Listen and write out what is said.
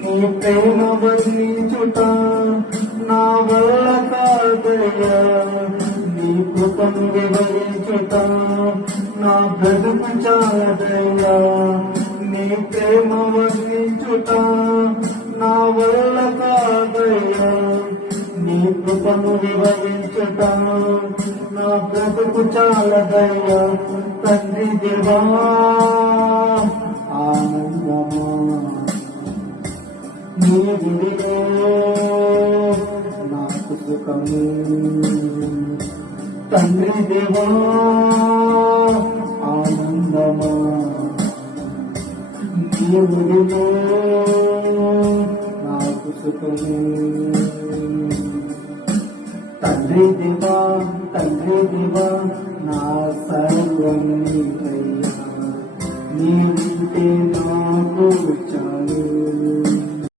నీ ప్రేమ వర్ణించుట నా వల్ల కాదయ్యా, నీ కృపను వివరించుట నా బ్రతుకు చాలదయ్యా, నీ ప్రేమ వర్ణించుట నా వల్ల కాదయ్యా, నీ కృపను వివరించుట నా బ్రతుకు చాలదయ్యా. తండ్రి దేవా ఆనందమా నీ గుడిలో నాకు సుఖము, తండ్రి దేవా ఆనందమా నీ గుడిలో నాకు సుఖము. తండ్రి దేవా నా సర్వం నీవయ్యా, నీవుంటే నాకు